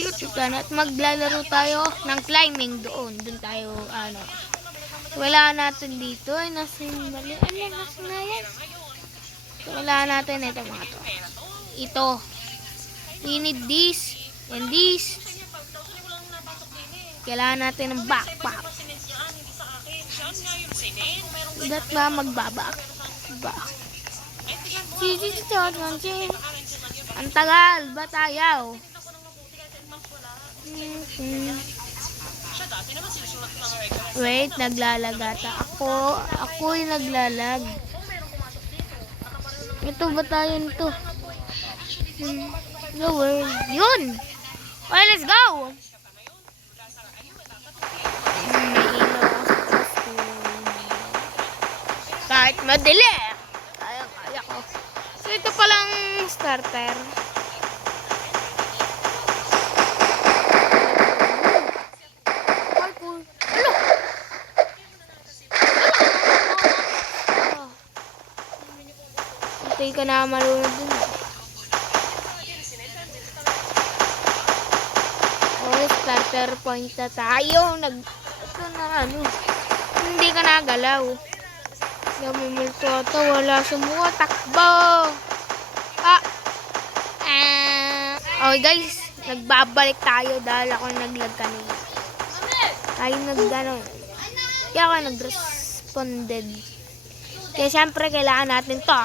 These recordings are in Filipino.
YouTube channel at maglalaro tayo ng climbing doon. Doon tayo, wala natin dito. Ay, nasa yung mali. Ano, nasa na yan? So, wala natin ito mga to. Ito. We need this and this. Kailangan natin ng backpack. Dapat ba magbabak? Ang tagal ba tayo? Wait, naglalagata ako. Ako'y naglalag. Ito ba tayo nito? The world. Yun! Okay, let's go! Kahit madali. Kaya ko. So, ito palang starter. Hello! Hintay ka na marunod dun. Oh, starter point na tayo. Ito na hindi ka nagalaw. May multo ito. Wala sumuha. Takbo! Okay guys. Nagbabalik tayo dahil ako naglag kanina. Tayo nag-ganon. Kaya ako nag-responded. Kaya syempre kailangan natin to.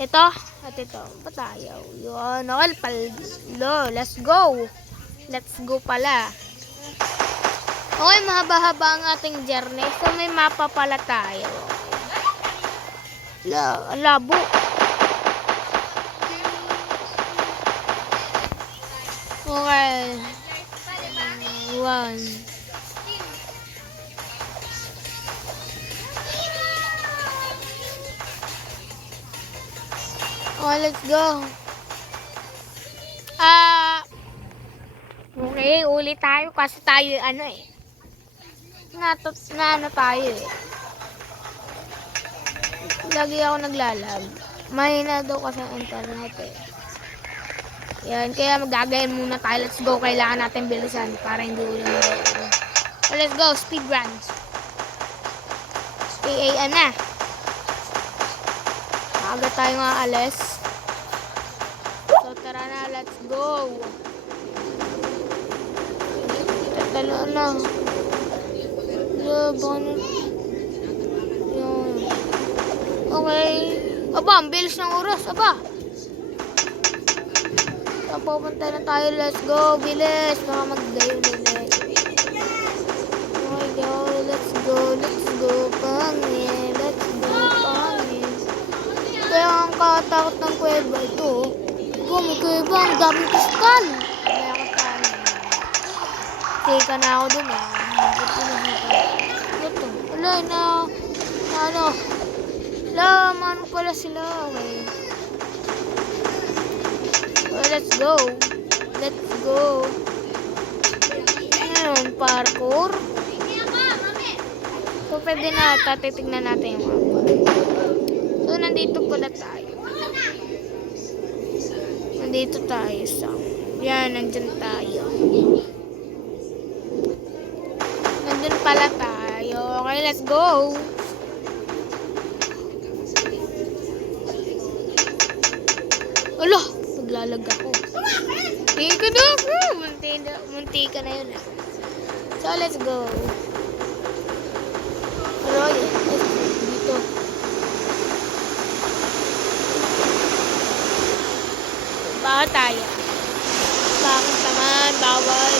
Ito at ito. Ba't tayo? Yun. Okay palo. Let's go. Let's go pala. Okay, mahaba-haba ang ating journey. So, may mapa pala tayo. Labo. Okay. 1. Okay, let's go. Okay, ulit tayo kasi tayo tayo eh. Lagi ako naglalag. Mahina daw kasi ang internet eh. Yan, kaya magagayin muna tayo. Let's go. Kailangan natin bilisan para hindi ulit. So, let's go. Speed run. PAN na. Maaga tayo nga alis. So, tara na. Let's go. Tatalo na. Okay. Aba, ang bilis ng oras. Aba. Pupunta na tayo. Let's go. Bilis. Baka mag-dayo ulit. Okay, go. Let's go. Let's go. Pangin. Let's go. Pangin. Kaya ang katakot ng kuweba ito. May kuweba. Ang daming kristal. Kaya ka tayo. Teka na ako dun eh. Ito. Wala na. Mano pala sila. Okay. Well, let's go. Let's go. Ngayon, parkour. So, pwede na. Titignan natin yung mapa. So, nandito pala tayo. Nandito tayo sa... Yan, nandyan tayo. Nandyan pala tayo. Okay, let's go. Alo! Naglalag ako. Tika na ako. Munti ka na yun. So, let's go. Pero, dito. Bawal tayo. Bakit naman? Bawal.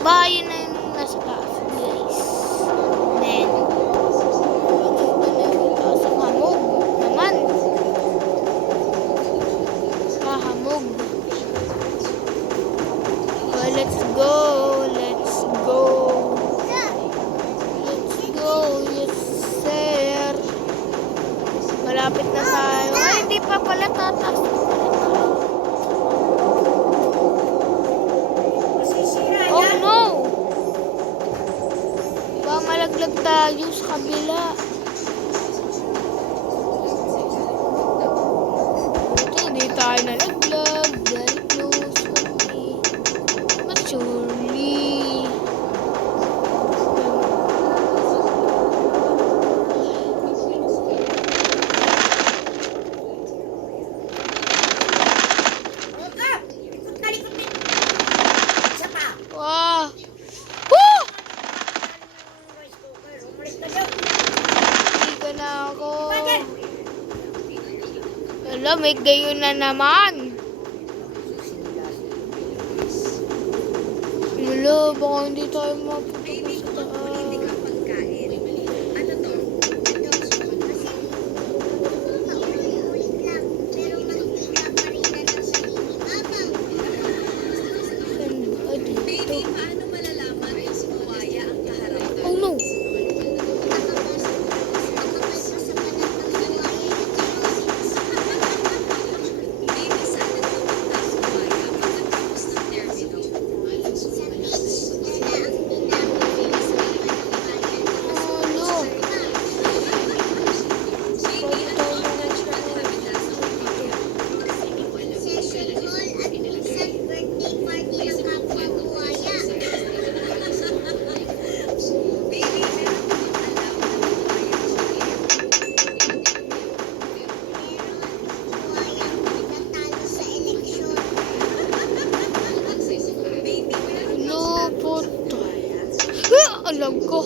bahay na yung nasa taas, guys. Then, taas ang hamog naman. Hamog. Well, let's go. Let's go. Let's go. Yes, sir. Malapit na tayo. Ay, hindi pa pala tatas. Oh no! Baka malaglag tayo sa kabila. Ito, hindi tayo nalaglag. Very close. Okay. Maturely. Wow! Woo! Hindi ka na ako. Wala, may gayon na naman. Wala, baka hindi tayo mapupunta sa taas. Oh no! Alam ko.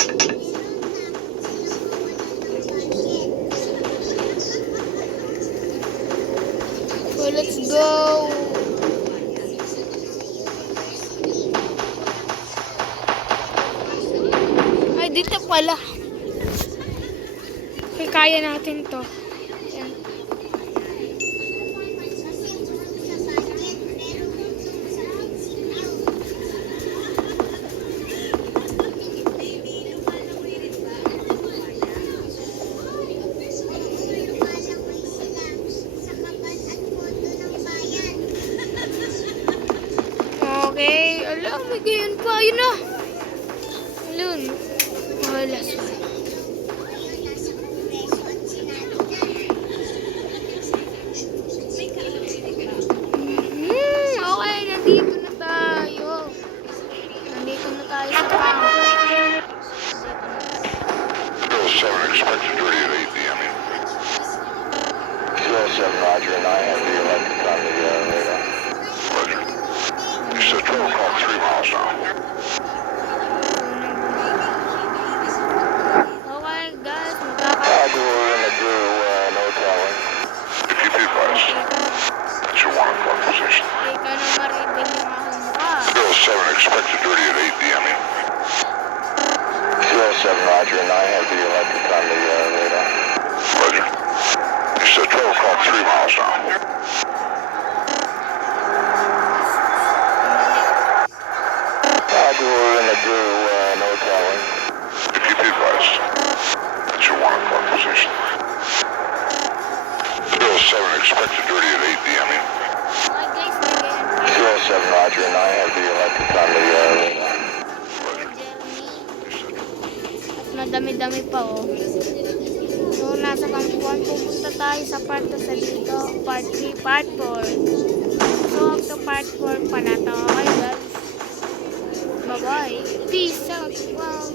So, let's go. Ay, dito pala. Okay, kaya natin to. Yan. Okay, alam, may gayon pa. Yun na. Alun. Wala. Okay, nandito na tayo. Nandito na tayo sa camp. Bill 7 expected ready at 8 p.m. Bill 7, Roger, and I have the electric on the radar. Roger. You said 12 o'clock, 3 miles now. Okay, guys, We're in the no telling. If you be advised, it's your 1 o'clock position. Ikaw na maribig yung aking mukha. Bill 7 expected ready at 8 p.m. Bill 7, Roger, and I have the electric on the radar. Roger. You said 12 o'clock, 3 miles now. We're in the no telling. If you be advised, it's your 1 o'clock position. Bill 7 expected ready at 8 p.m. Okay, guys, nagayon tayo. Bill 7, Roger, and I have the electric on the radar. At madami-dami pa, oh. So, nasa kampuan, pupunta tayo sa part 2 sa dito. Part 3, part 4. So, up to part 4 pa na to. Okay, guys. Bye-bye. Peace out. Wow.